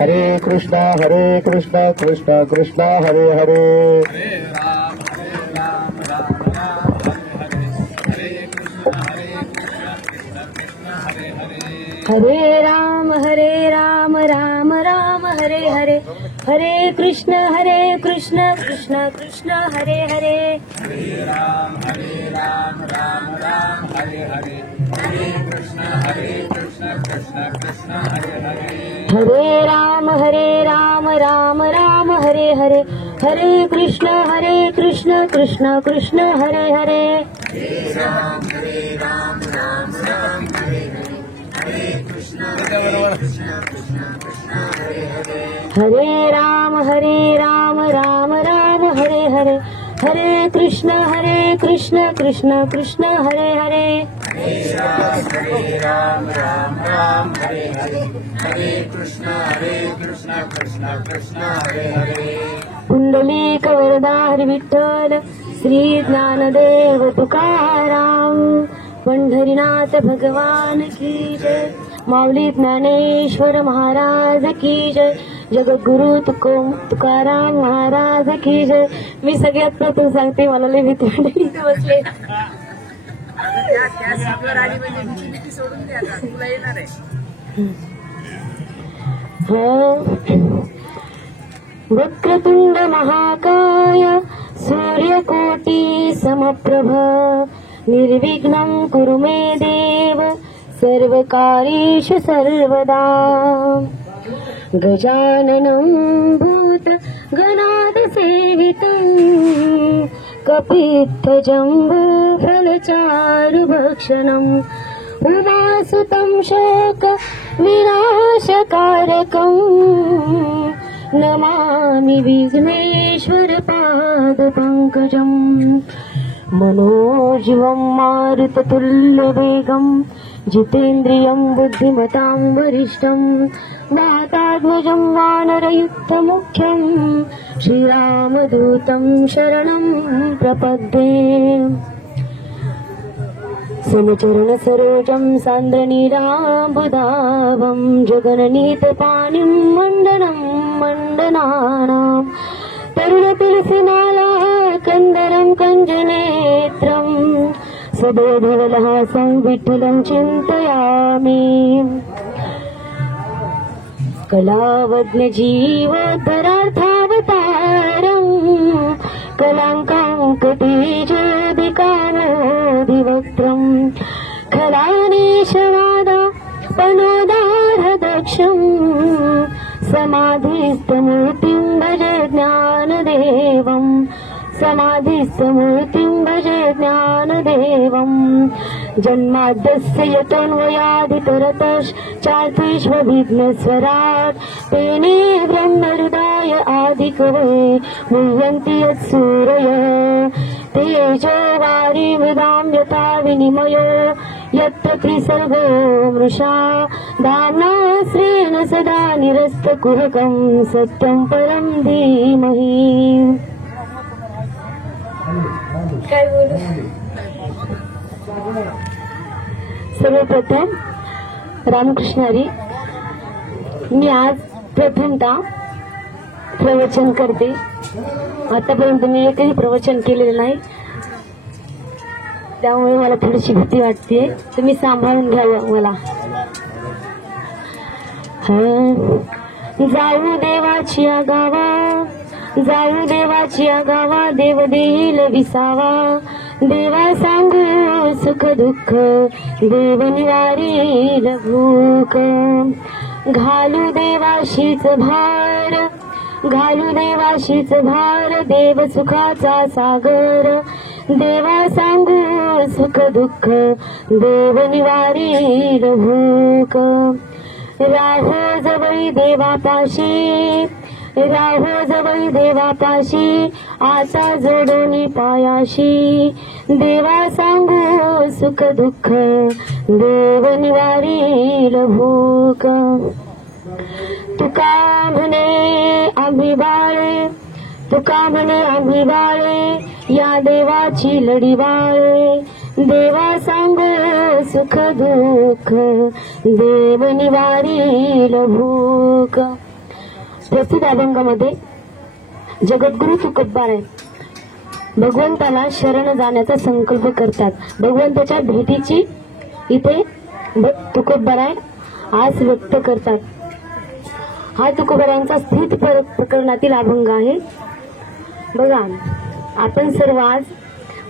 हरे कृष्णा कृष्णा कृष्णा हरे हरे हरे राम राम राम हरे हरे हरे कृष्ण कृष्ण कृष्ण हरे हरे हरे राम राम राम हरे हरे हरे कृष्ण कृष्ण कृष्ण हरे हरे हरे राम राम राम हरे हरे हरे कृष्ण कृष्ण कृष्ण हरे हरे हरे राम राम हरे हरे हरे कृष्ण कृष्ण कृष्ण हरे हरे हरे राम राम हरे हरे हरे कृष्ण कृष्ण कृष्ण हरे हरे हरे राम राम हरे हरे हरे कृष्ण कृष्ण कृष्ण हरे हरे पुंडलीक वरदा हरी विठ्ठल श्री ज्ञानदेव तुकाराम पंढरीनाथ भगवान की जय माऊली ज्ञानेश्वर महाराज की जय जगद्गुरु तुकाराम महाराज की जय. मी सगळ्यात प्रथम सांगते मला लय भीती वाटते इथे बसले. वक्रतुंड महाकाय सूर्यकोटी समप्रभ निर्विघ्नं कुरु मे देव सर्वकार्येषु सर्वदा. गजाननं भूत गणाद सेवितं कपित्थजम्बो फलचारुभक्षणम् उमासुतं शोक विनाशकारकम् नमामि विघ्नेश्वर पादपङ्कजम्. मनोजीवं मारुततुल्यवेगम् जितेन्द्रियं बुद्धिमतां वरिष्ठं वाताध्वजं वानरयुक्तमुख्यं श्रीरामदूतं शरणं प्रपद्ये. समचरणसरोजं सान्द्रनीराम्बुदाभं जगन्नीतपाणिं मण्डनं मण्डनानां तरुणतुलसीमाला कन्दरं कञ्जनेत्रं सदैवलहासं विठ्ठलं चिन्तयामि. कलावज्ञजीवोद्धरार्थावतारं कलाङ्काङ्कटीजोदिकामोदिवक्त्रं खलानीशवादापनोदारदक्षं समाधिस्थमूर्तिं भजे ज्ञानदेवं समाधिस्थमूर्तिं भजे ज्ञानदेवं. जन्माद्यस्य यतोऽन्वयादितरतश्चार्थेष्वभिघ्नस्वराट् तेने ब्रह्महृदाय आदिकवये मुह्यन्ति यत्सूरयः. तेजो वारिमृदां यथा विनिमयो यत्र त्रिसर्गो मृषा धाम्ना स्रेण सदा निरस्तकुहकं सत्यं परं धीमहि. काय बोलू? सर्वप्रथम रामकृष्ण हरी. मी आज प्रथमतः प्रवचन करते. आतापर्यंत मी एकही प्रवचन केलेलं नाही, त्यामुळे मला थोडीशी भीती वाटते. तुम्ही सांभाळून घ्यावं मला. जाऊ देवाची गावा जाऊ देवाची गावा देव देईल विसावा. देवा सांगू सुख दुःख देव निवारील भूक. घालू देवाशीच भार देव सुखाचा सागर. देवा सांगू सुख दुःख देव निवारील भूक. राहो जवळी देवापाशी आता जोडोनी पायाशी. देवा सांगू सुख दुःख देव निवारील भूक. तुका म्हणे आम्ही बाळे या देवाची लढी बाळे. देवा सांगू सुख दुःख देव निवारील भूक. प्रस्तुत अभंगामध्ये जगद्गुरु तुकोबाराय भगवंताला शरण जाण्याचा संकल्प करतात. भगवंताच्या भेटीची इथे तुकोबाराय आस व्यक्त करतात. हा तुकोबारायांचा स्थित प्रकरणातील अभंग आहे. बघा, आपण सर्व आज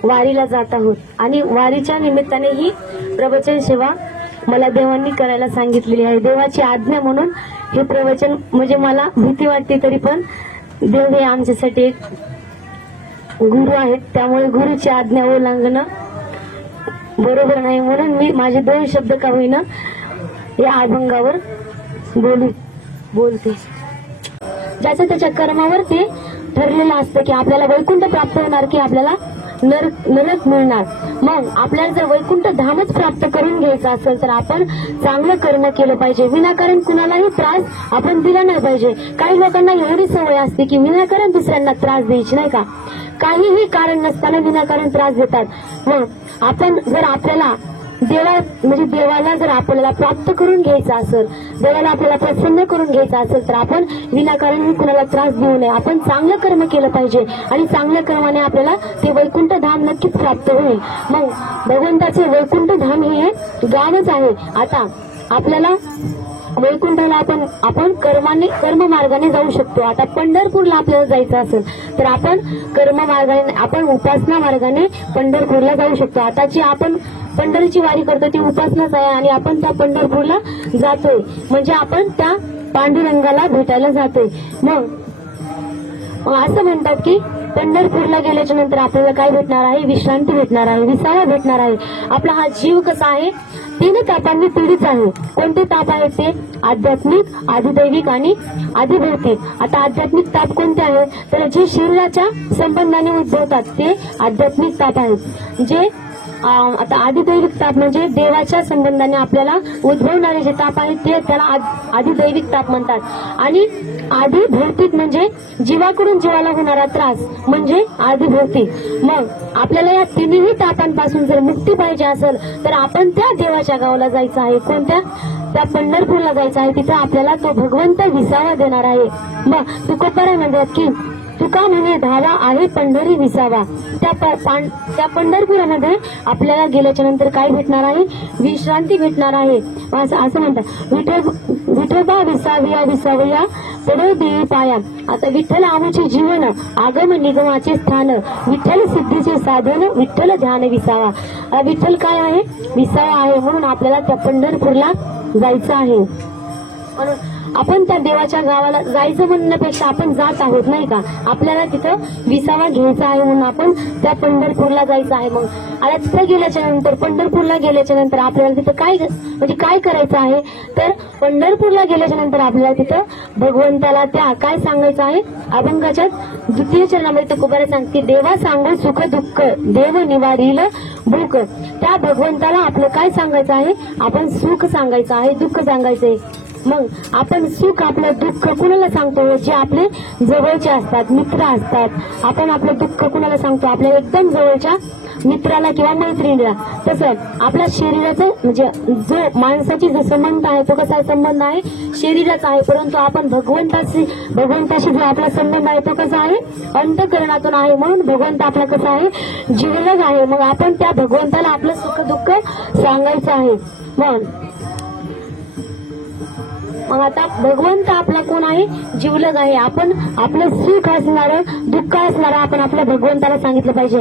वारीला जात आहोत आणि वारीच्या निमित्ताने ही प्रवचन सेवा मला देवांनी करायला सांगितलेली आहे. देवाची आज्ञा म्हणून हे प्रवचन, म्हणजे मला भीती वाटते तरी पण देव हे आमच्यासाठी एक गुरु आहेत, त्यामुळे गुरुची आज्ञा ओलांघणं बरोबर नाही, म्हणून मी माझे 2 शब्द का होईना या अभंगावर बोलते. ज्याच्या त्याच्या कर्मावर ते ठरलेलं असतं की आपल्याला वैकुंठ प्राप्त होणार की आपल्याला नरक मिळणार. मग आपल्याला जर वैकुंठ धामच प्राप्त करून घ्यायचं असेल तर आपण चांगलं कर्म केलं पाहिजे. विनाकारण कुणालाही त्रास आपण दिला नाही पाहिजे. काही लोकांना एवढी सवय असते की विनाकारण दुसऱ्यांना त्रास द्यायची, नाही का, काहीही कारण नसताना विनाकारण त्रास देतात. मग आपण जर आपल्याला देवाला जर आपल्याला प्राप्त करून घ्यायचं असेल, देवाला आपल्याला प्रसन्न करून घ्यायचं असेल तर आपण विनाकारण कुणाला त्रास देऊ नये. आपण चांगलं कर्म केलं पाहिजे आणि चांगल्या कर्माने आपल्याला ते वैकुंठ धाम नक्कीच प्राप्त होईल. मग भगवंताचे वैकुंठ धाम हे गावच आहे. आता आपल्याला वैकुंठाला आपण कर्म मार्गाने जाऊ शकतो. आता पंढरपूरला आपल्याला जायचं असेल तर आपण कर्म मार्गाने, आपण उपासना मार्गाने पंढरपूरला जाऊ शकतो. आताची आपण पंढरीची वारी करतो ती उपासनाच आहे आणि आपण त्या पंढरपूरला जातोय, म्हणजे आपण त्या पांडुरंगाला भेटायला जातोय. मग असं म्हणतात की पंढरपूरला गेल्याच्या नंतर आपल्याला काय भेटणार आहे? विश्रांती भेटणार आहे, विसावा भेटणार आहे. आपला हा जीव कसा आहे? 3 तापांनी पीडित आहे. कोणते ताप आहेत ते? आध्यात्मिक, आधिदैविक आणि आधिभौतिक. आता आध्यात्मिक ताप कोणते आहेत? तर जे शरीराच्या संबंधाने उद्भवतात ते आध्यात्मिक ताप आहेत. जे आता आधिदैविक ताप म्हणजे देवाच्या संबंधाने आपल्याला उद्भवणारे जे ताप आहेत ते त्याला आधिदैविक ताप म्हणतात. आणि आधिभौतिक म्हणजे जीवाकडून जीवाला होणारा त्रास म्हणजे आधिभौतिक. मग आपल्याला या 3ही तापांपासून जर मुक्ती पाहिजे असेल तर आपण त्या देवाच्या गावाला जायचं आहे. कोणत्या? त्या पंढरपूरला जायचं आहे. तिथे आपल्याला तो भगवंत विसावा देणार आहे. मग तुकोबाराय म्हणतात की तुका म्हणे धावा आहे पंढरी विसावा. त्या पंढरपुरामध्ये आपल्याला गेल्याच्या नंतर काय भेटणार आहे? विश्रांती भेटणार आहे. असं म्हणतात, विठोबा विसावया विसावया पडो देवी पाया. आता विठ्ठल आमचे जीवन, आगम निगमाचे स्थान, विठ्ठल सिद्धीचे साधन, विठ्ठल ध्यान विसावा. विठ्ठल काय आहे? विसावा आहे. म्हणून आपल्याला त्या पंढरपूरला जायचं आहे. म्हणून आपण त्या देवाच्या गावाला जायचं म्हणण्यापेक्षा आपण जात आहोत, नाही का. आपल्याला तिथं विसावा घ्यायचा आहे म्हणून आपण त्या पंढरपूरला जायचं आहे. मग आता तिथं गेल्याच्या नंतर, पंढरपूरला गेल्याच्या नंतर आपल्याला तिथं काय करायचं आहे? तर पंढरपूरला गेल्याच्या नंतर आपल्याला तिथं भगवंताला त्या काय सांगायचं आहे? अभंगाच्या 2 चरणामध्ये तुकोबाराय सांगते, देवा सांगू सुख दुःख, देव निवारील भूक. त्या भगवंताला आपलं काय सांगायचं आहे? आपण सुख सांगायचं आहे, दुःख सांगायचं आहे. मग आपण सुख, आपलं दुःख कुणाला सांगतो? जे आपले जवळचे असतात, मित्र असतात. आपण आपलं दुःख कुणाला सांगतो? आपल्या एकदम जवळच्या मित्राला किंवा मैत्रिणीला. तसं आपल्या शरीराचं, म्हणजे जो माणसाची जो संबंध आहे तो कसा संबंध आहे? शरीराचा आहे. परंतु आपण भगवंताशी जो आपला संबंध आहे तो कसा आहे? अंतःकरणातून आहे. म्हणून भगवंत आपला कसा आहे? जीवलग आहे. मग आपण त्या भगवंताला आपलं सुख दुःख सांगायचं आहे. मग आता भगवंत आपला कोण आहे? जीवलग आहे. आपण आपलं सुख असणारं, दुःख असणारं आपण आपल्या भगवंताला सांगितलं पाहिजे.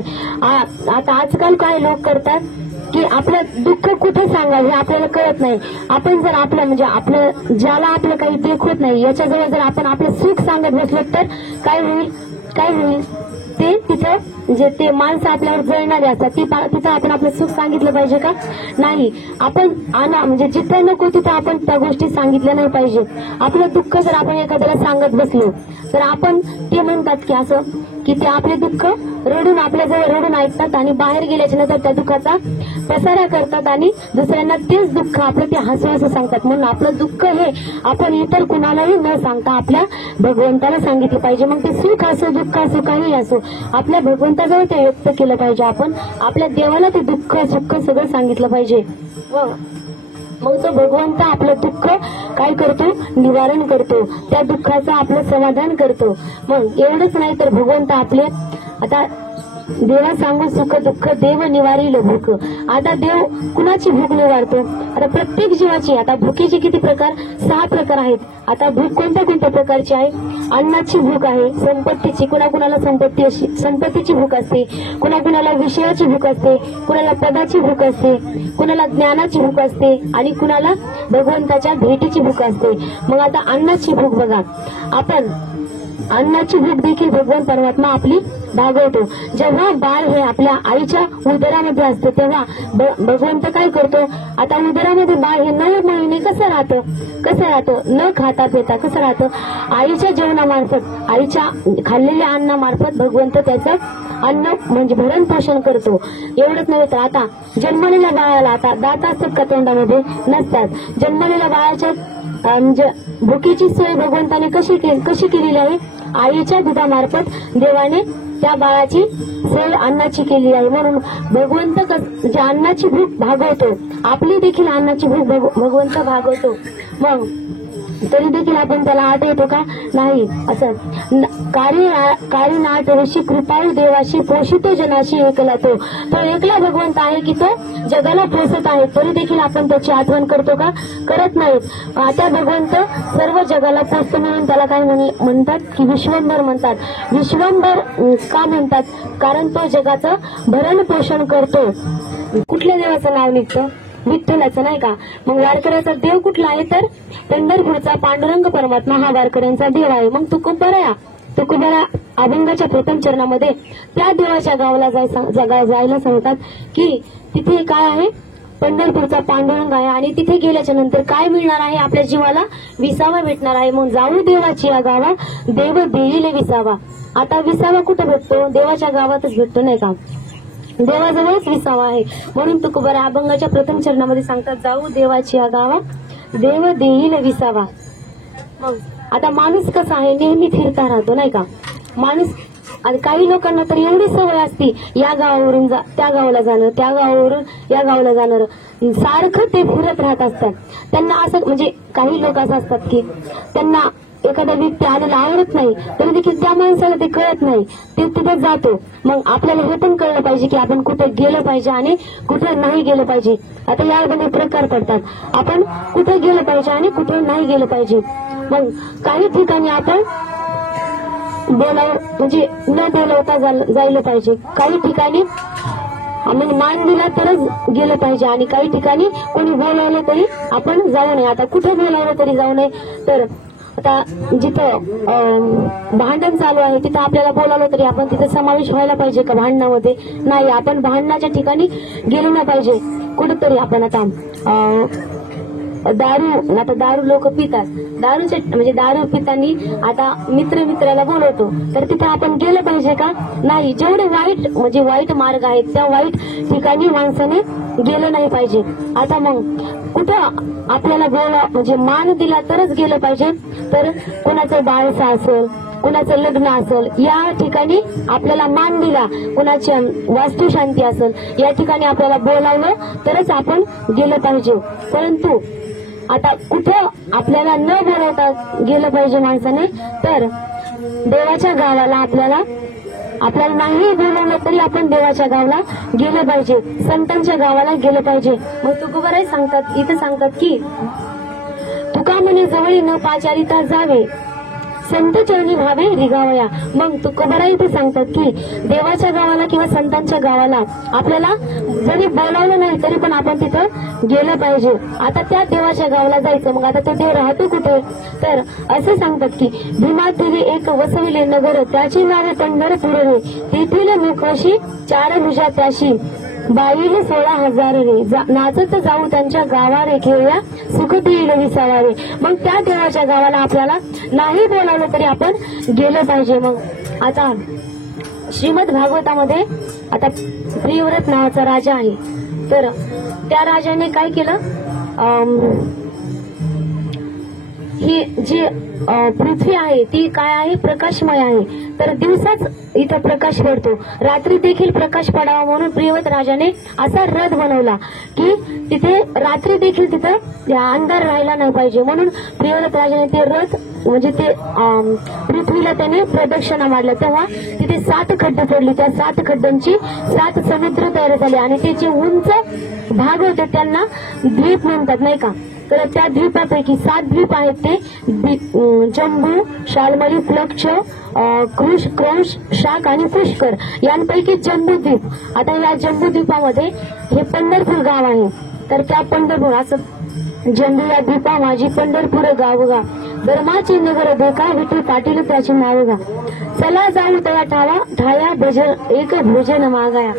आता आजकाल काय लोक करतात की आपलं दुःख कुठे सांगावं हे आपल्याला कळत नाही. आपण जर आपलं, म्हणजे आपलं ज्याला आपलं काही देख होत नाही याच्याजवळ जर आपण आपलं सुख सांगत बसलो तर काय होईल? ते तिथं म्हणजे ते माणसं आपल्यावर जळणारे असतात. तिथं आपण आपलं सुख सांगितलं पाहिजे का? नाही. आपण म्हणजे जिथं नको तिथं आपण त्या गोष्टी सांगितल्या नाही पाहिजे. आपलं दुःख जर आपण एखाद्याला सांगत बसलो तर आपण, ते म्हणतात की असं की ते आपले दुःख रडून आपल्याजवळ रडून ऐकतात आणि बाहेर गेल्याच्या नंतर त्या दुःखाचा पसारा करतात आणि दुसऱ्यांना तेच दुःख आपलं ते हसू सांगतात. म्हणून आपलं दुःख हे आपण इतर कुणालाही न सांगता आपल्या भगवंताला सांगितलं पाहिजे. मग ते सुख असो, दुःख असो, काही असो, आपल्या भगवंताजवळ ते व्यक्त केलं पाहिजे. आपण आपल्या देवाला ते दुःख सुख सगळं सांगितलं पाहिजे. मग तो भगवंत आपलं दुःख काय करतो, निवारण करतो, त्या दुःखाचं आपलं समाधान करतो. मग एवढंच नाही तर भगवंत आपले आता देवा सांगू सुख दुःख देव निवारील भूक. आता देव कुणाची भूक निवारतो? आता प्रत्येक जीवाची. आता भुकेचे किती प्रकार? 6 प्रकार आहेत. आता भूक कोणत्या कोणत्या प्रकारची आहे? अन्नाची भूक आहे, संपत्तीची, कुणाकुणाला संपत्तीची भूक असते, कुणाकुणाला विषयाची भूक असते, कुणाला पदाची भूक असते, कुणाला ज्ञानाची भूक असते आणि कुणाला भगवंताच्या भेटीची भूक असते. मग आता अन्नाची भूक बघा, आपण अन्नाची भूक देखील भगवान परमात्मा आपली भागवतो. जेव्हा बाळ हे आपल्या आईच्या उदरामध्ये असतं तेव्हा भगवंत काय करतो, आता उदरामध्ये बाळ हे 9 महिने कसं राहतं, न खाता पिता कसं राहतं, आईच्या जेवणामार्फत, आईच्या खाल्लेल्या अन्नामार्फत भगवंत त्याचं अन्न म्हणजे भरण पोषण करतो. एवढंच नव्हे तर आता जन्मलेल्या बाळाला आता दात असतात का तोंडामध्ये? नसतात. जन्मलेल्या बाळाच्या म्हणजे भुकेची सोय भगवंताने कशी केलेली आहे? आईच्या दुधामार्फत देवाने त्या बाळाची सोय अन्नाची केली आहे. म्हणून भगवंत जे अन्नाची भूक भागवतो, आपली देखील अन्नाची भूक भगवंत भागवतो. मग तरी देखील आपण त्याला आठवतो का? नाही. असं कारी नाट ऋषी कृपाळू देवाशी पोषितो जनाशी एकला. तो एकला भगवंत आहे की तो जगाला पोषत आहे, तरी देखील आपण त्याची आठवण करतो का? करत नाहीत. आता भगवंत सर्व जगाला पोषतो म्हणून त्याला काय म्हणतात की विश्वंभर म्हणतात. विश्वंभर का म्हणतात? कारण तो जगाचं भरण पोषण करतो. कुठल्या देवाचं नाव निघतं? विठ्ठलाचं, नाही का? मग वारकऱ्याचा देव कुठला आहे? तर पंढरपूरचा पांडुरंग परमात्मा हा वारकऱ्यांचा देव आहे. मग तुकोबरा अभंगाच्या प्रथम चरणामध्ये त्या देवाच्या गावाला जायला सांगतात की तिथे काय आहे? पंढरपूरचा पांडुरंग आहे आणि तिथे गेल्याच्या नंतर काय मिळणार आहे? आपल्या जीवाला विसावा भेटणार आहे. मग जाऊ देवाची या गावा, देव देईल विसावा. आता विसावा कुठं भेटतो? देवाच्या गावातच भेटतो, नाही का? देवाजवळच विसावा आहे. म्हणून तुकोबरा अभंगाच्या प्रथम चरणामध्ये सांगतात जाऊ देवाची या गावा, देव देईल विसावा. मग आता माणूस कसा आहे? नेहमी फिरता राहतो, नाही का? माणूस काही लोकांना तर एवढी सवय असती या गावावरून त्या गावाला जाणं, त्या गावावरून या गावाला जाणार, सारखं ते फिरत राहत असतात. त्यांना असं म्हणजे काही लोक असं असतात की त्यांना एखादा व्यक्ती आलेला आवडत नाही, तरी देखील त्या माणसाला ते कळत नाही, ते तिथे जातो. मग आपल्याला हे पण कळलं पाहिजे की आपण कुठे गेलं पाहिजे आणि कुठे नाही गेलं पाहिजे. आता यामध्ये प्रकार पडतात. आपण कुठे गेलं पाहिजे आणि कुठे नाही गेलं पाहिजे. मग काही ठिकाणी आपण म्हणजे न बोलवता जायला पाहिजे. काही ठिकाणी आपण मान दिला तरच गेलं पाहिजे आणि काही ठिकाणी कोणी बोलावलं तरी आपण जाऊ नये. आता कुठे बोलावलं तरी जाऊ नये. तर आता जिथं भांडण चालू आहे तिथं आपल्याला बोलावलं तरी आपण तिथे समावेश व्हायला पाहिजे का भांडणामध्ये? नाही. आपण भांडणाच्या ठिकाणी गेलो नाही पाहिजे. कुठेतरी आपण आता दारू लोक पितात, म्हणजे दारू पितानी आता मित्राला बोलवतो तर तिथे आपण गेलं पाहिजे का? नाही. जेवढे वाईट मार्ग आहेत त्या वाईट ठिकाणी माणसाने गेलं नाही पाहिजे. आता मग कुठं आपल्याला म्हणजे मान दिला तरच गेलं पाहिजे. तर कुणाचं बाळसा असेल, कुणाचं लग्न असेल, या ठिकाणी आपल्याला मान दिला, कुणाची वास्तुशांती असेल, या ठिकाणी आपल्याला बोलावलं तरच आपण गेलं पाहिजे. परंतु आता कुठं आपल्याला न बोलवता गेलं पाहिजे माणसाने? तर देवाच्या गावाला आपल्याला नाही बोलवलं तरी आपण देवाच्या गावाला गेलं पाहिजे, संतांच्या गावाला गेलं पाहिजे. मग तुकोबराय सांगतात, इथे सांगतात की तुका म्हणे जवळी न पाचारिता जावे, संत चरणी भावे रिगावया. मग तुकोबराय इथे सांगतात की देवाच्या गावाला किंवा संतांच्या गावाला आपल्याला जरी बोलावलं नाही तरी पण आपण तिथं गेलं पाहिजे. आता त्या देवाच्या गावाला जायचं. मग आता तो देव राहतो कुठे? तर असं सांगतात की भीमा देवी एक वसविले नगर, त्याची नावे पंढरपूर रे, तेथील मुखवशी 4 भुजा त्याशी, बाईल 16,000 रे, नाचत जाऊ त्यांच्या गावा रे, खेळूया सुख देईल विसावा रे. मग त्या देवाच्या गावाला आपल्याला नाही बोलावलं तरी आपण गेलं पाहिजे. मग आता श्रीमद भागवतामध्ये आता प्रियव्रत नावाचा राजा आहे. तर त्या राजाने काय केलं? ही जी पृथ्वी आहे ती काय आहे? प्रकाशमय आहे. तर दिवसाच इथं प्रकाश पडतो. रात्री देखील प्रकाश पडावा म्हणून प्रियव्रत राजाने असा रथ बनवला की तिथे रात्री देखील तिथं अंधार राहायला नाही पाहिजे, म्हणून प्रियव्रत राजाने ते रथ म्हणजे ते पृथ्वीला त्याने प्रदक्षिणा मारल्या. तेव्हा तिथे 7 खड्डे पडली. त्या 7 खड्ड्यांची 7 समुद्र तयार झाले आणि ते जे उंच भाग होते त्यांना द्वीप म्हणतात नाही का. तर त्या द्वीपापैकी 7 द्वीप आहेत ते जम्बू, शाल्मली, प्लक्ष, क्रौंश, शाक आणि पुष्कर यांपैकी जम्बू द्वीप. आता या जम्बू द्वीपामध्ये हे पंढरपूर गाव आहे. तर त्या पंढरपूर असं जम्बू या द्वीपा माझी पंढरपूर गाव गा, धर्माचे नगर देखा विठू पाटील त्याचे नाव गा, चला जाऊ तया ठाया भजन एक भोजन मागाया.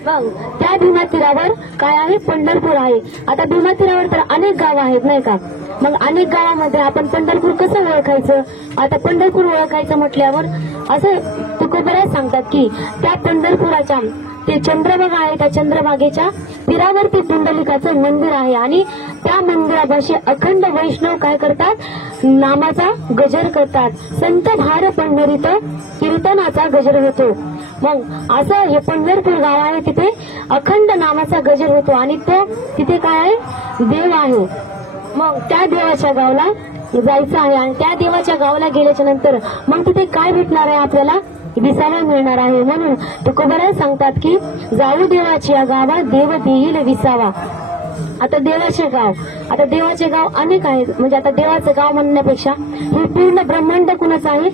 मग त्या भीमा तीरावर काय आहे, पंढरपूर आहे. आता भीमा तीरावर तर अनेक गावं आहेत नाही का. मग अनेक गावामध्ये आपण पंढरपूर कसं ओळखायचं. आता पंढरपूर ओळखायचं म्हटल्यावर असं तुकोबराज सांगतात की त्या पंढरपुराच्या ते चंद्रभागा आहे, त्या चंद्रभागेच्या तीरावरती पुंडलिकाचं मंदिर आहे आणि त्या मंदिरापाशी अखंड वैष्णव काय करतात, नामाचा गजर करतात. संत भार पंढरीत कीर्तनाचा गजर होतो. मग असं हे पंढरपूर गाव आहे, तिथे अखंड नामाचा गजर होतो आणि तो तिथे काय आहे, देव आहे. मग त्या देवाच्या गावाला जायचं आहे आणि त्या देवाच्या गावाला गेल्याच्या नंतर मग तिथे काय भेटणार आहे, आपल्याला विसावा मिळणार आहे. म्हणून तुकोबराज सांगतात की जाऊ देवाच्या गावात देव देईल विसावा. आता देवाचे गाव अनेक आहेत. म्हणजे आता देवाचं गाव म्हणण्यापेक्षा हे पूर्ण ब्रह्मांड कुणाचं आहे,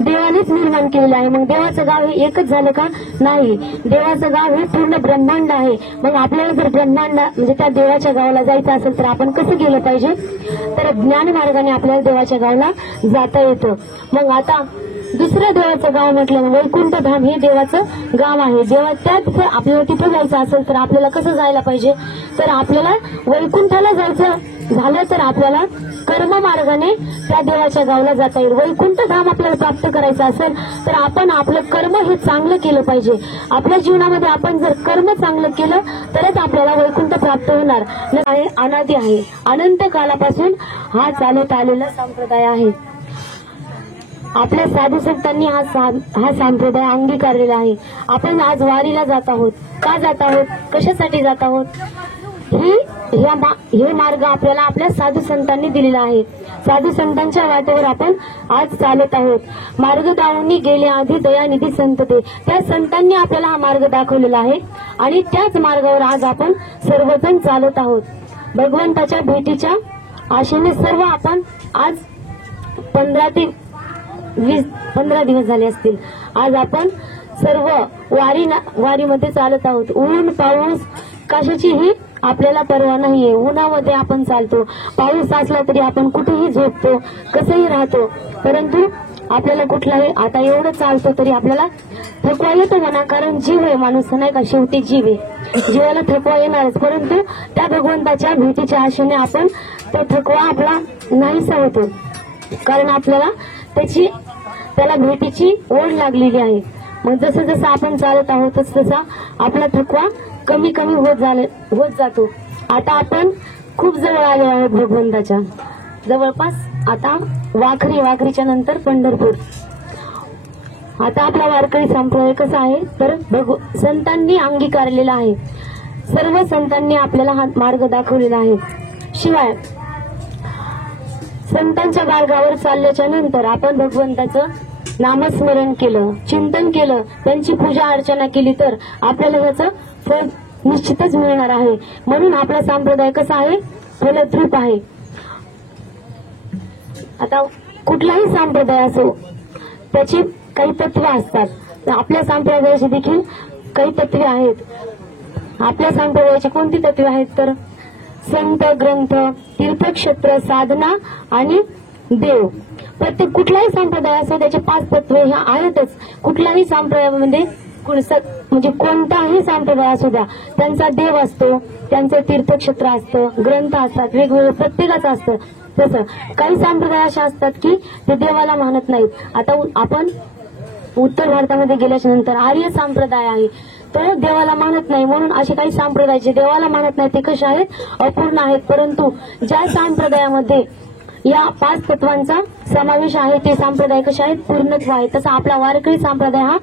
देवानेच निर्माण केलेलं आहे. मग देवाचं गाव हे एकच झालं का, नाही. देवाचं गाव हे पूर्ण ब्रह्मांड आहे. मग आपल्याला जर ब्रह्मांड म्हणजे त्या देवाच्या गावाला जायचं असेल तर आपण कसं गेलं पाहिजे, तर ज्ञान मार्गाने आपल्याला देवाच्या गावाला जाता येतं. मग आता दुसरं देवाचं गाव म्हटलं वैकुंठ धाम हे देवाचं गाव आहे. जेव्हा त्यात आपल्याला तिथं जायचं असेल तर आपल्याला कसं जायला पाहिजे, तर आपल्याला वैकुंठाला जायचं झालं तर आपल्याला कर्म मार्गाने त्या देवाच्या गावाला जाता येईल. वैकुंठ धाम आपल्याला प्राप्त करायचं असेल तर आपण आपलं कर्म हे चांगलं केलं पाहिजे. आपल्या जीवनामध्ये आपण जर कर्म चांगलं केलं तरच आपल्याला वैकुंठ प्राप्त होणार. अनादी आहे, अनंत कालापासून हा चालत आलेला संप्रदाय आहे. आपल्या साधू संतांनी हा संप्रदाय अंगीकारलेला आहे. आपण आज वारीला जात आहोत. का जात आहोत, कशासाठी जात आहोत, हे मार्ग आपल्याला आपल्या साधू संतांनी दिलेला आहे. साधू संतांच्या वाटेवर आपण आज चालत आहोत. मार्ग दावून गेले आधी दयानिधी संत ते, त्या संतांनी आपल्याला हा मार्ग दाखवलेला आहे आणि त्याच मार्गावर आज आपण सर्वजण चालत आहोत. भगवंताच्या भेटीच्या आशेने सर्व आपण आज 15 दिवस झाले असतील. आज आपण सर्व वारीमध्ये चालत आहोत. ऊन पाऊस कशाचीही आपल्याला पर्वा नाहीये. उन्हामध्ये आपण चालतो, पाऊस असला तरी आपण कुठेही झोपतो, कसंही राहतो, परंतु आपल्याला कुठलाही आता एवढं चालतो तरी आपल्याला थकवा येतो म्हणा, कारण जीव आहे माणूस नाही का, शेवटी जीव आहे, जीवाला थकवा येणारच. परंतु त्या भगवंताच्या भेटीच्या आशेने आपण तो थकवा आपला नाहीसा होतो, कारण आपल्याला त्याला भेटीची ओढ लागलेली आहे. मग जसं जसं आपण चालत आहोत तसा आपला थकवा कमी होत जातो. आता आपण खूप जवळ आलो आहोत भगवंताच्या, जवळपास आता वाखरीच्या नंतर पंढरपूर. आता आपला वारकरी संप्रदाय कसा आहे, तर संतांनी अंगीकारलेला आहे. सर्व संतांनी आपल्याला हा मार्ग दाखवलेला आहे. शिवाय संतांच्या मार्गावर चालल्याच्या नंतर आपण भगवंताचं नामस्मरण केलं, चिंतन केलं, त्यांची पूजा अर्चना केली तर आपल्याला याचं फळ निश्चितच मिळणार आहे. म्हणून आपला संप्रदाय कसा आहे, फलद्रूप आहे. आता कुठलाही संप्रदाय असो त्याची काही तत्वे असतात. आपल्या संप्रदायाची देखील काही तत्वे आहेत. आपल्या संप्रदायाची कोणती तत्वे आहेत, तर संत, ग्रंथ, तीर्थक्षेत्र, साधना आणि देव. प्रत्येक कुठलाही संप्रदाय असो त्याचे 5 तत्वे ह्या आहेतच. कुठल्याही संप्रदायामध्ये म्हणजे कोणताही संप्रदाय असू द्या, त्यांचा देव असतो, त्यांचं तीर्थक्षेत्र असतं, ग्रंथ असतात, वेगवेगळं प्रत्येकाचं असतं. तसं काही संप्रदाय असे असतात की ते देवाला मानत नाहीत. आता आपण उत्तर भारतामध्ये गेल्याच्या नंतर आर्य संप्रदाय आहे, तो देवाला मानत नाही. म्हणून असे काही संप्रदाय जे देवाला मानत नाही ते कसे आहेत, अपूर्ण आहेत. परंतु ज्या संप्रदायामध्ये या 5 तत्वांचा समावेश आहे. ते संप्रदाय कसे आहेत? पूर्णत्व आहे. तसा आपला वारकरी संप्रदाय हा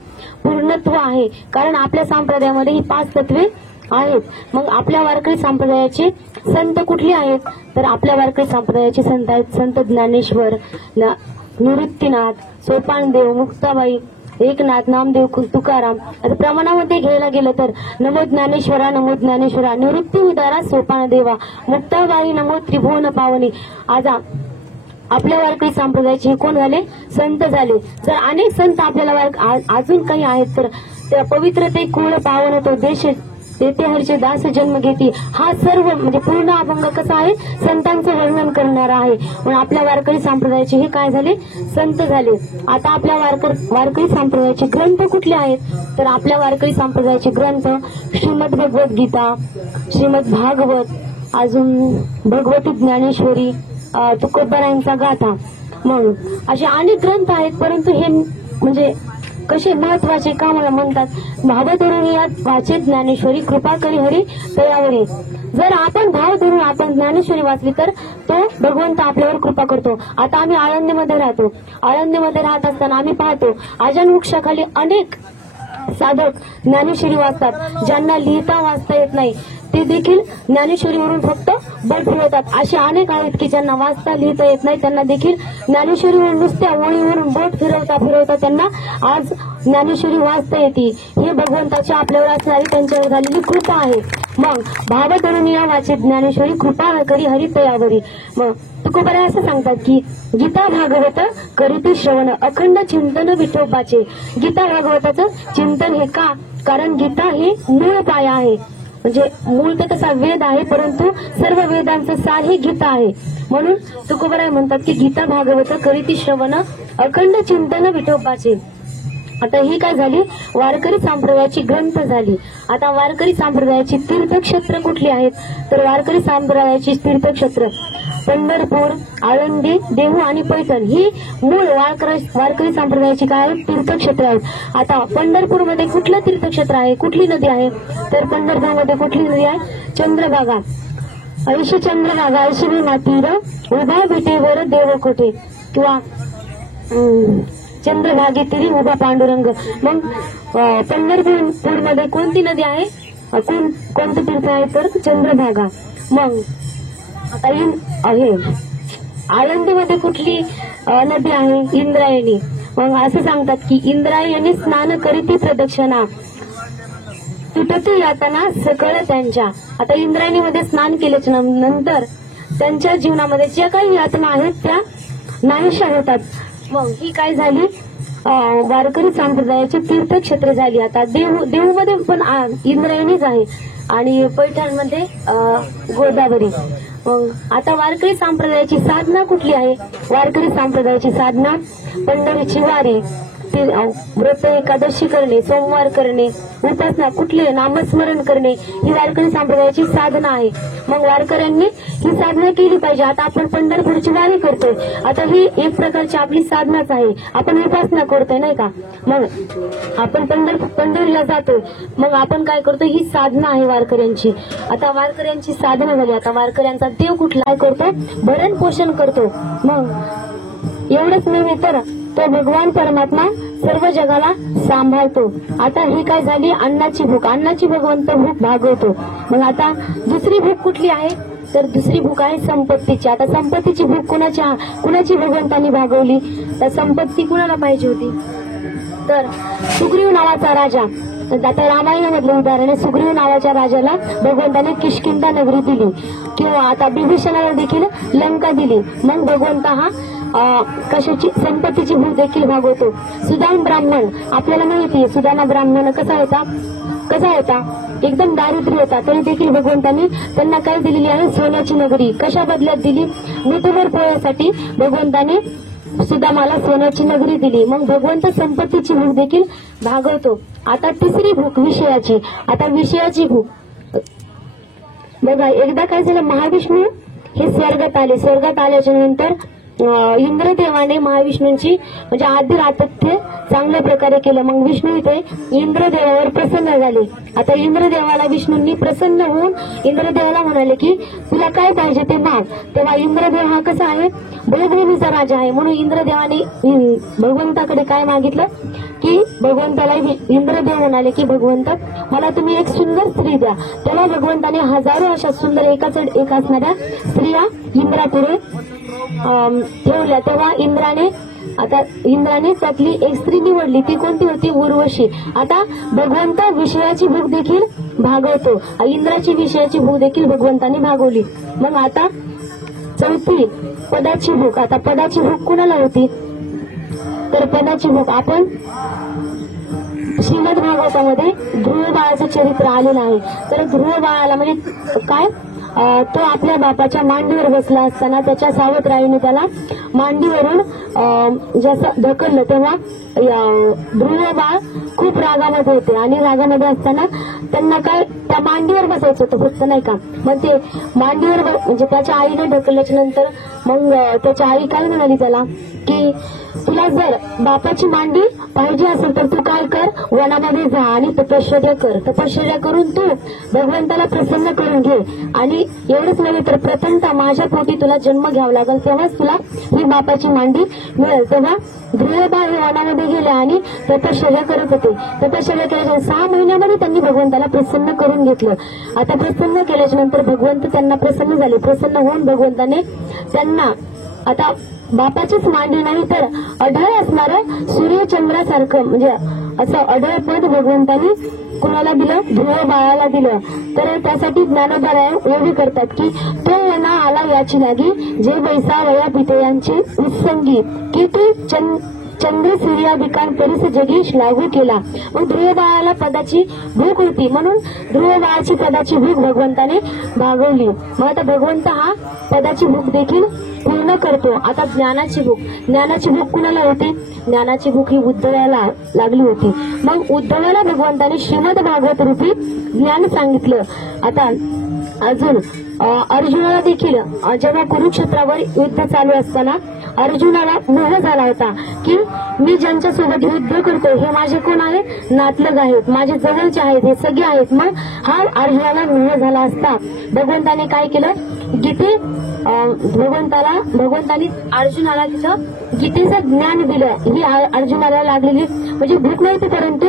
पूर्णत्व आहे, कारण आपल्या संप्रदायामध्ये ही 5 तत्वे आहेत. मग आपल्या वारकरी संप्रदायाचे संत कुठले आहेत? तर आपल्या वारकरी संप्रदायाचे संत आहेत संत ज्ञानेश्वर, निवृत्तीनाथ, सोपानदेव, मुक्ताबाई, एकनाथ, नामदेव, तुकाराम. आता प्रमाणामध्ये घ्यायला गेलं तर नमो ज्ञानेश्वरा, नमो ज्ञानेश्वरा, निवृत्ती उदारा, सोपानदेवा, मुक्ताबाई, नमो त्रिभुवन पावनी. आज आपल्या वारकरी संप्रदायाचे हे कोण झाले? संत झाले. जर अनेक संत आपल्याला अजून काही आहेत तर त्या पवित्र ते कुळ पावन तो देश तेथे हरचे दास जन्म घेती. हा सर्व म्हणजे पूर्ण अभंग कसा आहे? संतांचं वर्णन करणारा आहे. म्हणून आपल्या वारकरी संप्रदायाचे हे काय झाले? संत झाले. आता आपल्या वारकरी संप्रदायाचे ग्रंथ कुठले आहेत? तर आपल्या वारकरी संप्रदायाचे ग्रंथ श्रीमद भगवद्गीता, श्रीमद भागवत, अजून भगवती ज्ञानेश्वरी, तुकोबारायांचा गाथा, मग असे अनेक ग्रंथ आहेत. परंतु हे म्हणजे कसे महत्वाचे का मला म्हणतात? भाव धरून यात वाचे ज्ञानेश्वरी, कृपा करी हरी तयावरी. जर आपण भाव धरून आपण ज्ञानेश्वरी वाचली तर तो भगवंत आपल्यावर कृपा करतो. आता आम्ही आळंदीमध्ये राहतो. आळंदीमध्ये राहत असताना आम्ही पाहतो आजन वृक्षाखाली अनेक साधक ज्ञानेश्वरी वाचतात. ज्यांना लिहिता वाचता येत नाही ते देखील ज्ञानेश्वरीवरून फक्त बोट फिरवतात. असे अनेक आहेत की ज्यांना वाचता लिहिता येत नाही, त्यांना देखील ज्ञानेश्वरीवरून नुसत्या ओळीवरून बोट फिरवता त्यांना आज ज्ञानेश्वरी वाचता येते. हे भगवंताच्या आपल्यावर असणारी त्यांच्यावर झालेली कृपा आहे. मग भाव धरून या वाचे ज्ञानेश्वरी, कृपा करी हरी तयावरी. मग तुकोबाराय असं सांगतात की गीता भागवत करीती श्रवण, अखंड चिंतन विठोबाचे. गीता भागवताचं चिंतन हे का? कारण गीता हे मूळ पाया आहे. म्हणजे मूळ तर तसा वेद आहे, परंतु सर्व वेदांचं सार हे गीता आहे. म्हणून तुकोबाराय म्हणतात की गीता भागवत करीती श्रवण, अखंड चिंतन विठोबाचे. आता ही काय झाली? वारकरी संप्रदायाची ग्रंथ झाली. आता वारकरी संप्रदायाची तीर्थक्षेत्र कुठली आहेत? तर वारकरी संप्रदायाची तीर्थक्षेत्र पंढरपूर, आळंदी, देहू आणि पैठण ही मूळ वारकरी संप्रदायाची काय आहेत? तीर्थक्षेत्र आहेत. आता पंढरपूरमध्ये कुठलं तीर्थक्षेत्र आहे? कुठली नदी आहे? तर पंढरपूरमध्ये कुठली नदी आहे? चंद्रभागा. ऐशी चंद्रभागा, ऐशी भीमा तीर, उभा विटेवर देव कोठे, किंवा चंद्रभागे तिरी उभा पांडुरंग. मग पंढरपूरमध्ये कोणती नदी आहे? कोणतं तीर्थ आहे? तर चंद्रभागा. मग आता आहे आळंदीमध्ये कुठली नदी आहे? इंद्रायणी. मग असं सांगतात की इंद्रायणी स्नान करीती प्रदक्षिणा, तुटती यातना सकळ त्यांच्या. आता इंद्रायणीमध्ये स्नान केल्याच्या नंतर त्यांच्या जीवनामध्ये ज्या काही यातना आहेत त्या नाहीशा होतात. मग ही काय झाली? वारकरी संप्रदायाची तीर्थक्षेत्र झाली. आता देहूमध्ये पण इंद्रायणीच आहे आणि पैठणमध्ये गोदावरी. मग आता वारकरी संप्रदायाची साधना कुठली आहे? वारकरी संप्रदायाची साधना पंढरीची वारी, व्रत एकादशी करणे, सोमवार करणे, उपासना कुठले? नामस्मरण करणे ही वारकरी संप्रदायाची साधना आहे. मग वारकऱ्यांनी ही साधना केली पाहिजे. आता आपण पंढरपूरची वारी करतोय, आता ही एक प्रकारची आपली साधनाच आहे. आपण उपासना करतोय नाही का? मग आपण पंढरीला जातोय, मग आपण काय करतोय? ही साधना आहे वारकऱ्यांची. आता वारकऱ्यांची साधना झाली. आता वारकऱ्यांचा देव कुठला काय करतो? भरण पोषण करतो. मग एवढंच नव्हे तर तो भगवान परमात्मा सर्व जगाला सांभाळतो. आता ही काय झाली? अन्नाची भूक. अन्नाची भगवंत भूक भागवतो. मग आता दुसरी भूक कुठली आहे? तर दुसरी भूक आहे संपत्तीची. आता संपत्तीची भूक कुणाची भगवंतांनी भागवली? तर संपत्ती कुणाला पाहिजे होती? तर सुग्रीव नावाचा राजा. आता रामायणामधलं उदाहरण आहे. सुग्रीव नावाच्या राजाला भगवंताने किष्किंधा नगरी दिली, किंवा आता विभीषणाला देखील लंका दिली. मग भगवंत हा कशाची? संपत्तीची भूक देखील भागवतो. सुदाम ब्राह्मण आपल्याला माहिती आहे. सुदामा ब्राह्मण कसा होता? एकदम दारिद्र्य होता. तरी देखील भगवंतांनी त्यांना काय दिलेली आहे? सोन्याची नगरी. कशा बदल्यात दिली? मुठभर पोळ्यासाठी भगवंताने सुदामाला सोन्याची नगरी दिली. मग भगवंत संपत्तीची भूक देखील भागवतो. आता तिसरी भूक विषयाची. आता विषयाची भूक बघा, एकदा काय झालं? महाविष्णू हे स्वर्गात आले. स्वर्गात आल्याच्या नंतर इंद्रदेवाने महाविष्णूंची म्हणजे आधी आतिथ्य चांगल्या प्रकारे केलं. मग विष्णू इथे इंद्रदेवावर प्रसन्न झाले. आता इंद्रदेवाला विष्णूंनी प्रसन्न होऊन इंद्रदेवाला म्हणाले की तुला काय पाहिजे ते माग. तेव्हा इंद्रदेव हा कसा आहे, भूभूमीचा राजा आहे. म्हणून इंद्रदेवाने भगवंताकडे काय मागितलं की भगवंताला इंद्रदेव म्हणाले की भगवंत मला तुम्ही एक सुंदर स्त्री द्या. तेव्हा भगवंताने हजारो अशा सुंदर एकाच एक असणाऱ्या स्त्रिया इंद्रापुढे ठेवल्या. तेव्हा इंद्राने त्यातली एक स्त्री निवडली. ती कोणती होती, उर्वशी. आता भगवंत विषयाची भूक देखील भागवतो. इंद्राची विषयाची भूक देखील भगवंताने भागवली. मग आता चौथी पदाची भूक. आता पदाची भूक कुणाला होती, तर पदाची भूक आपण श्रीमद भागवतामध्ये ध्रुव बाळाचं चरित्र आलेलं आहे. तर ध्रुव बाळाला म्हणजे काय, तो आपल्या बापाच्या मांडीवर बसला असताना त्याच्या सावत्राईने त्याला मांडीवरून जसं ढकललं. तेव्हा ध्रुव बाळ खूप रागामध्ये होते आणि रागामध्ये असताना त्यांना काय त्या मांडीवर बसायचं होतं फक्त, नाही का. मग ते मांडीवर म्हणजे त्याच्या आईने ढकलल्याच्या नंतर मग त्याच्या आई काय म्हणाली त्याला की तुला जर बापाची मांडी पाहिजे असेल तर तू काय कर, वनामध्ये जा आणि तपश्चर्या कर. तपश्चर्या करून तू भगवंताला प्रसन्न करून घे. आणि एवढंच नव्हे तर प्रथमतः माझ्या पोटी तुला जन्म घ्यावा लागेल, तेव्हाच तुला ही बापाची मांडी मिळेल. तेव्हा ध्रुवबाळ हे वनामध्ये गेले आणि तपश्चर्या करत होते. तपश्चर्या केल्याच्या 6 महिन्यामध्ये त्यांनी भगवंताला प्रसन्न करून घेतलं. आता प्रसन्न केल्याच्या नंतर भगवंत त्यांना प्रसन्न झाले. प्रसन्न होऊन भगवंताने त्यांना आता बापाचीच मांडी नाही तर अढळ असणारं सूर्यचंद्रासारखं म्हणजे असं अढळ पद भगवंतांनी कुणाला दिलं, ध्रुव बाळाला दिलं. तर त्यासाठी ज्ञानोबा एवढे करतात की तो वना आला याची लागी जे बैसा वया पिते यांची उत्संगी की ती चंद्र सूर्याभिकान परिस जगीश लागू केला. मग ध्रुव बाळाला पदाची भूक होती म्हणून ध्रुव बाळाची पदाची भूक भगवंताने भागवली. मग आता भगवंत हा पदाची भूक देखील पूर्ण करतो. आता ज्ञानाची भूक कुणाला होती, ज्ञानाची भूक ही उद्धवाला लागली होती. मग उद्धवाला भगवंताने श्रीमद भागवत रूपी ज्ञान सांगितलं. आता अजून अर्जुनाला देखील जेव्हा कुरुक्षेत्रावर युद्ध चालू असताना अर्जुनाला मोह झाला होता की मी ज्यांच्यासोबत युद्ध करतो हे माझे कोण आहेत, नातलग आहेत, माझे जवळचे आहेत, हे सगळे आहेत. मग हा अर्जुनाला मोह झाला असता भगवंताने काय केलं, भगवंताने अर्जुनाला तिथं गीतेचं ज्ञान दिलं. ही अर्जुनाला लागलेली म्हणजे भूक नव्हती परंतु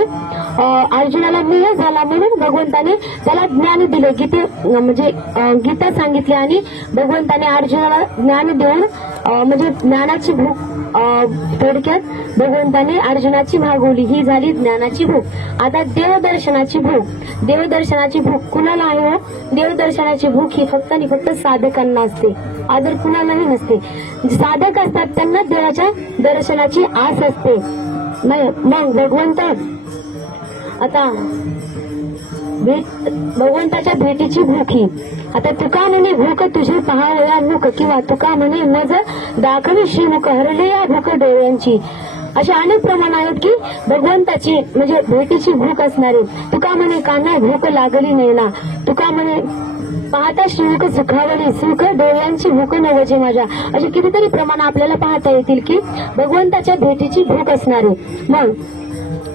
अर्जुनाला मोह झाला म्हणून भगवंताने त्याला ज्ञान दिलं. म्हणजे गीता सांगितली आणि भगवंताने अर्जुनाला ज्ञान देऊन म्हणजे ज्ञानाची भूक थोडक्यात भगवंताने अर्जुनाची भागवली. ही झाली ज्ञानाची भूक. आता देवदर्शनाची भूक कुणाला आहे हो, देवदर्शनाची भूक ही फक्त आणि फक्त साधकांना असते, आदर कुणालाही नसते. साधक असतात त्यांना देवाच्या दर्शनाची आस असते. मग भगवंत आता भगवंताच्या भेटीची भूक ही. आता तुका म्हणे भूक तुझी पहावया मुख किंवा तुका म्हणे मज दाखवी श्रीमुख हरले या भूक डोळ्यांची. असे अनेक प्रमाण आहेत की भगवंताची म्हणजे भेटीची भूक असणारे. तुका म्हणे कान्हा भूक लागली नाही ना, तुका म्हणे पाहता श्रीमुख सुखावली सुख डोळ्यांची भूक नवजे माझ्या. असे कितीतरी प्रमाण आपल्याला पाहता येतील की भगवंताच्या भेटीची भूक असणारे. मग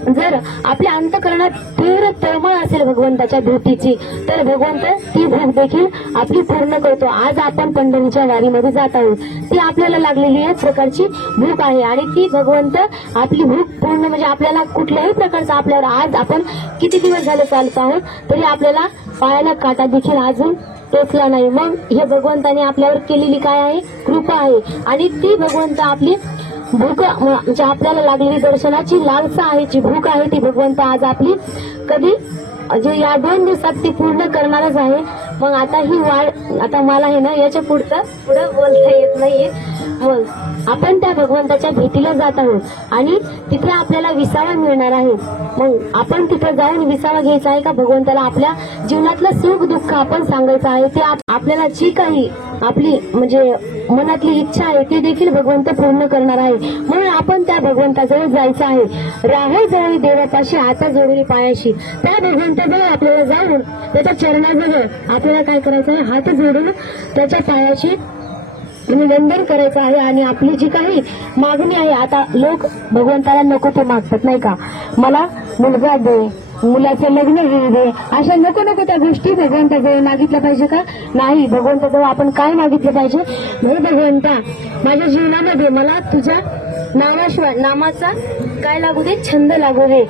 जर आपल्या अंतःकरणात तीव्र तळमळ असेल भगवंताच्या भेटीची तर भगवंत ती भूक देखील आपली पूर्ण करतो. आज आपण पंढरीच्या वारीमध्ये जात आहोत, ती आपल्याला लागलेली एक प्रकारची भूक आहे आणि ती भगवंत आपली भूक पूर्ण म्हणजे आपल्याला कुठल्याही प्रकारचा आपल्यावर आज आपण किती दिवस झाले चालत आहोत तरी आपल्याला पायाला काटा देखील अजून टोचला नाही. मग हे भगवंताने आपल्यावर केलेली काय आहे, कृपा आहे. आणि ती भगवंत आपली भूक म्हणजे आपल्याला लागलेली दर्शनाची लालसा आहे, जी भूक आहे ती भगवंत आज आपली कधी जे या 2 दिवसात ती पूर्ण करणारच आहे. मग आता ही वाढ आता मला हे ना याच्या पुढं बोलता येत नाहीये. मग आपण त्या भगवंताच्या भेटीला जात आहोत आणि तिथे आपल्याला विसावा मिळणार आहे. मग आपण तिथे जाऊन विसावा घ्यायचा आहे का भगवंताला आपल्या जीवनातलं सुख दुःख आपण सांगायचं आहे. ते आपल्याला जी काही आपली म्हणजे मनातली इच्छा आहे ती देखील भगवंत पूर्ण करणार आहे. म्हणून आपण त्या भगवंताजवळ जायचं आहे. राहो जवळ देवापाशी हाता जोडली पायाशी. त्या भगवंताजवळ आपल्याला जाऊन त्याच्या चरणाजवळ आपल्याला काय करायचं आहे, हात जोडून त्याच्या पायाशी वंदन करायचं आहे आणि आपली जी काही मागणी आहे, आता लोक भगवंताला नको ते मागतात नाही का, मला मुलगा दे, मुलाचं लग्न होऊ दे, अशा नको नको त्या गोष्टी भगवंताजवळ मागितल्या पाहिजे का? नाही. भगवंताजवळ आपण काय मागितलं पाहिजे? हे भगवंता, माझ्या जीवनामध्ये मला तुझ्या नावाशिवाय नामाचा काय लागू दे, छंद लागू दे,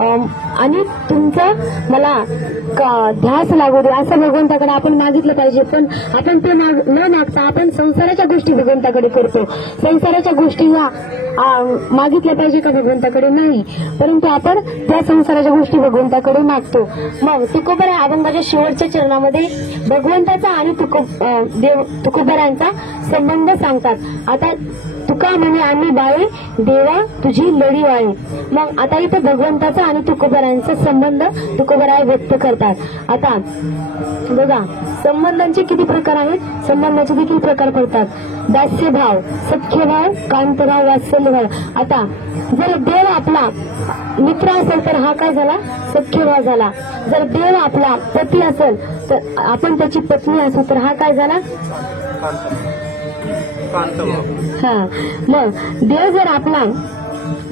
आणि तुमचा मला ध्यास लागू दे, असं भगवंताकडे आपण मागितलं पाहिजे. पण आपण ते न मागता आपण संसाराच्या गोष्टी भगवंताकडे करतो. संसाराच्या गोष्टी या मागितल्या पाहिजे का भगवंताकडे? नाही. परंतु आपण त्या संसाराच्या गोष्टी भगवंताकडे मागतो. मग तुकोबरा अभंगाच्या शेवटच्या चरणामध्ये भगवंताचा आणि तुकोबरांचा संबंध सांगतात. आता तुका म्हणे आम्ही बाळे, देवा तुझी लढी वाळे. मग आता इथे भगवंताचा आणि तुकोबरांचा संबंध तुकोबराय व्यक्त करतात. आता बघा, संबंधांचे किती प्रकार आहेत, संबंधाचे देखील प्रकार पडतात. दास्यभाव, सख्यभाव, कांतभाव, वात्सल्यभाव. आता जर देव आपला मित्र असेल तर हा काय झाला? सख्यभाव झाला. जर देव आपला पती असेल तर आपण त्याची पत्नी असू तर हा काय झाला? हा. मग देव जर आपला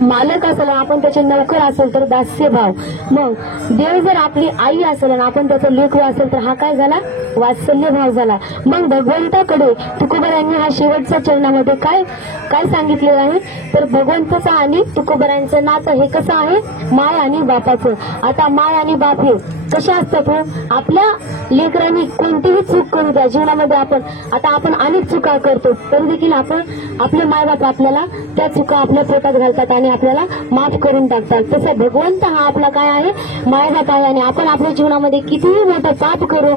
मालक असेल, आपण त्याचे नोकर असेल तर दास्यभाव. मग देव जर आपली आई असेल आणि आपण त्याचा लेकरू असेल तर हा काय झाला? वात्सल्य भाव झाला. मग भगवंताकडे तुकोबरांनी हा शेवटच्या चरणामध्ये काय काय सांगितलेलं आहे तर भगवंताचं आणि तुकोबरांचं नातं हे कसं आहे? माय आणि बापाचं. आता माय आणि बाप हे कशा असतात? आपल्या लेकरांनी कोणतीही चूक करू द्या जीवनामध्ये, आपण अनेक चुका करतो तरी देखील आपण आपले मायबाप आपल्याला त्या चुका आपल्या पोटात घालतात आणि आपल्याला माफ करून टाकतात. तसं भगवंत हा आपला काय आहे? मायबाप आहे. आणि आपण आपल्या जीवनामध्ये कितीही मोठं पाप करू,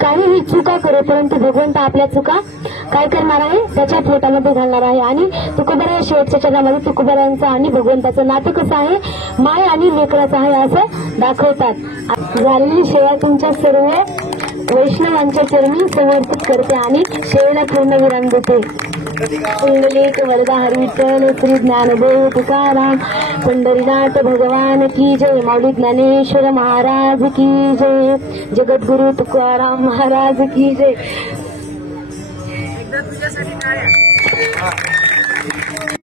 काहीही चुका करू, परंतु भगवंत आपल्या चुका काय करणार आहे? त्याच्या पोटामध्ये घालणार आहे. आणि तुकोबरा या शेवटच्या चरणामध्ये तुकोबरांचं आणि भगवंताचं नातं कसं आहे? माय आणि लेकराचं आहे असं दाखवतात. झालेली सेवा तुमच्या सर्व वैष्णवांच्या चरणी समर्पित करते आणि सेवेला पूर्ण विराम देते. पुंडलिक वरदा हरी विठ्ठल श्री ज्ञानदेव तुकाराम पंढरीनाथ भगवान की जय. माऊली ज्ञानेश्वर महाराज की जय. जगद्गुरु तुकाराम महाराज की जय.